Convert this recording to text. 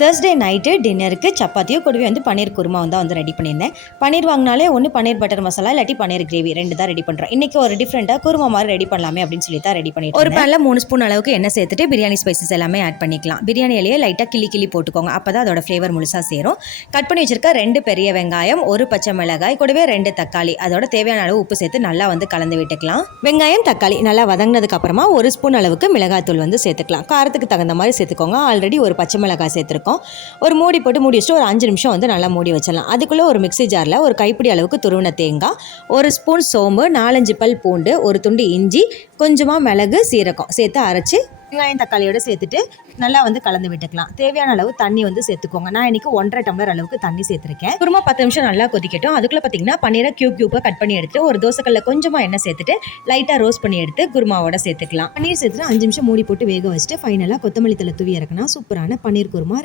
Thursday night டின்னருக்கு சப்பாத்தியோ கூடவே வந்து பன்னீர் குருமா வந்து ரெடி பண்ணியிருந்தேன். பன்னீர் வாங்கினாலே ஒன்று பன்னீர் பட்டர் மசாலா இல்லாட்டி பன்னீர் கிரேவி 2 தான் ரெடி பண்ணுறேன். இன்றைக்கி ஒரு டிஃப்ரெண்ட்டாக குருமா மாதிரி ரெடி பண்ணலாமே அப்படின்னு சொல்லி தான் ரெடி பண்ணிட்டு ஒரு பேனில் 3 ஸ்பூன் அளவுக்கு எண்ணெய் சேர்த்துட்டு பிரியாணி ஸ்பைசஸ் எல்லாமே ஆட் பண்ணிக்கலாம். பிரியாணி இலையே லைட்டாக கிள்ளி போட்டுக்கோங்க. அப்போ தான் அதோட ஃப்ளேவர் முழுசாக சேரும். கட் பண்ணி வச்சிருக்க 2 பெரிய வெங்காயம், 1 பச்சை மிளகாய், கூடவே 2 தக்காளி, அதோட தேவையான அளவு உப்பு சேர்த்து நல்லா வந்து கலந்து விட்டுக்கலாம். வெங்காயம் தக்காளி நல்லா வதங்கினதுக்கு அப்புறமா 1 ஸ்பூன் அளவுக்கு மிளகாய்த்தூள் வந்து சேர்த்துக்கலாம். காரத்துக்கு தகுந்த மாதிரி சேர்த்துக்கோங்க. ஆல்ரெடி ஒரு பச்சை மிளகாய் சேர்த்துருக்கோம். ஒரு மூடி போட்டு மூடி வச்சுட்டு ஒரு 5 நிமிஷம் வந்து நல்லா மூடி வச்சிடலாம். அதுக்குள்ளே ஒரு மிக்ஸி ஜாரில் ஒரு கைப்பிடி அளவுக்கு துருவின தேங்காய், 1 ஸ்பூன் சோம்பு, 4-5 பல் பூண்டு, ஒரு துண்டு இஞ்சி, கொஞ்சமாக மிளகு, சீரகம் சேர்த்து அரைச்சி வெங்காயம் தக்காளியோட சேர்த்துட்டு நல்லா வந்து கலந்து விட்டுக்கலாம். தேவையான அளவு தண்ணி வந்து சேர்த்துக்கோங்க. நான் இன்னைக்கு 1.5 டம்ளர் அளவுக்கு தண்ணி சேர்த்துருக்கேன். குருமா 10 நிமிஷம் நல்லா கொதிக்கட்டும். அதுக்குள்ளே பார்த்தீங்கன்னா பன்னீரை கியூபாக கட் பண்ணி எடுத்துட்டு ஒரு தோசைக்கல்ல கொஞ்சமாக எண்ணெய் சேர்த்துட்டு லைட்டாக ரோஸ்ட் பண்ணி எடுத்து குருமாவோட சேர்த்துக்கலாம். பன்னீர் சேர்த்துட்டு 5 நிமிஷம் மூடி போட்டு வேக வச்சுட்டு ஃபைனலாக கொத்தமல்லி தழை தூவி இறக்குனா சூப்பரான பன்னீர் குருமா.